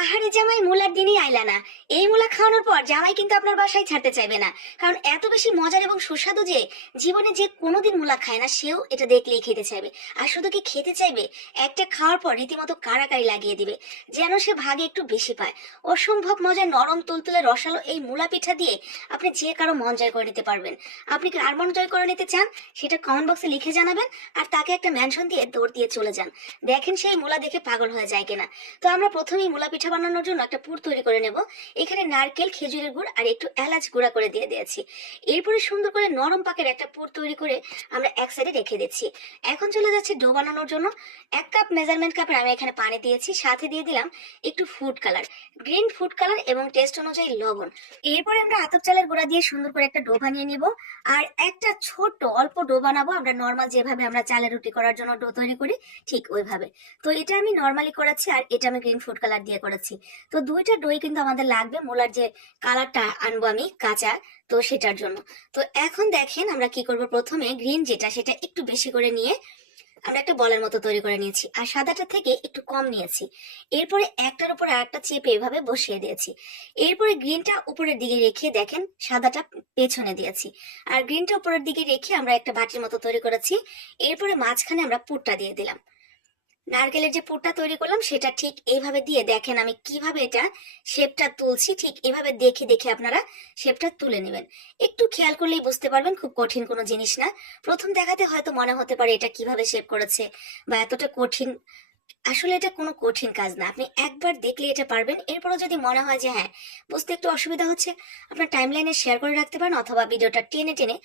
আহারে জামাই, মূলার দিনই আইলা না। এই মূলা খাওয়ানোর পর জামাই কিন্তু আপনার বাসায় ছাড়তে চাইবে না, কারণ এত বেশি মজার এবং সুস্বাদু যে জীবনে যে কোনোদিন মূলা খায় না সেও এটা দেখলেই খেতে চাইবে। আর শুধু কি খেতে চাইবে, একটা খাওয়ার পর রীতিমতো কাড়াকাড়ি লাগিয়ে দিবে, যেন সে ভাগে একটু বেশি পায়। অসম্ভব মজার নরম তুলতুলে রসালো এই মূলা পিঠা দিয়ে আপনি যে কারো মন জয় করে নিতে পারবেন। আপনি কার মন জয় করে নিতে চান সেটা কমেন্ট বক্সে লিখে জানাবেন, আর তাকে একটা মেনশন দিয়ে দৌড় দিয়ে চলে যান। দেখেন সেই মূলা দেখে পাগল হয়ে যায় কিনা। তো আমরা প্রথমেই মূলা পিঠা বানানোর জন্য একটা পুর তৈরি করে নেব। এখানে নারকেল, খেজুরের গুড় আর একটু এলাচ গুঁড়া করে দিয়ে দিয়েছি। এরপরে সুন্দর করে নরম পাকের একটা পুর তৈরি করে আমরা এক সাইডে রেখে দিচ্ছি। এখন চলে যাচ্ছে ডো বানানোর জন্য। 1 কাপ মেজারমেন্ট কাপের আমি এখানে পানি দিয়েছি, সাথে দিয়ে দিলাম একটু food colour, green food colour এবং টেস্ট অনুযায়ী লবণ। এরপরে আমরা আতপ চালের গুঁড়া দিয়ে সুন্দর করে একটা ডো বানিয়ে নিব। আর একটা ছোট্ট অল্প ডো বানাবো, আমরা নর্মাল যেভাবে আমরা চালের রুটি করার জন্য ডো তৈরি করি ঠিক ওইভাবে। তো এটা আমি নর্মালি করাচ্ছি, আর এটা আমি গ্রিন ফুড কালার দিয়ে করাচ্ছি। তো দুইটা দই কিন্তু আমাদের লাগবে মোলার যে কালারটা আনবো আমি কাঁচা, তো সেটার জন্য। তো এখন দেখেন আমরা কি করব, প্রথমে গ্রিন যেটা সেটা একটু বেশি করে নিয়ে আমরা একটা বলের মতো তৈরি করে নিয়েছি, আর সাদাটা থেকে একটু কম নিয়েছি। এরপরে একটার উপর আরেকটা চেপে এভাবে বসিয়ে দিয়েছি। এরপরে গ্রিনটা উপরের দিকে রেখে দেখেন সাদাটা পেছনে দিয়েছি, আর গ্রিনটা উপরের দিকে রেখে আমরা একটা বাটির মতো তৈরি করেছি। এরপরে মাঝখানে আমরা পুরটা দিয়ে দিলাম। নারকেলের যে পুরটা তৈরি করলাম সেটা ঠিক এইভাবে দিয়ে দেখেন আমি কিভাবে এটা শেপটা তুলছি, ঠিক এভাবে দেখে দেখে আপনারা শেপটা তুলে নেবেন। একটু খেয়াল করলেই বুঝতে পারবেন, খুব কঠিন কোনো জিনিস না। প্রথম দেখাতে হয়তো মনে হতে পারে এটা কিভাবে শেপ করেছে বা এতটা কঠিন, আসলে এটা কোনো কঠিন কাজ না। আপনি একবার দেখলে এটা পারবেন। এরপরও যদি মনে হয় যে হ্যাঁ বুঝতে একটু অসুবিধা হচ্ছে, আপনার টাইমলাইনে শেয়ার করে রাখতে পারেন, অথবা ভিডিওটা টেনে টেনে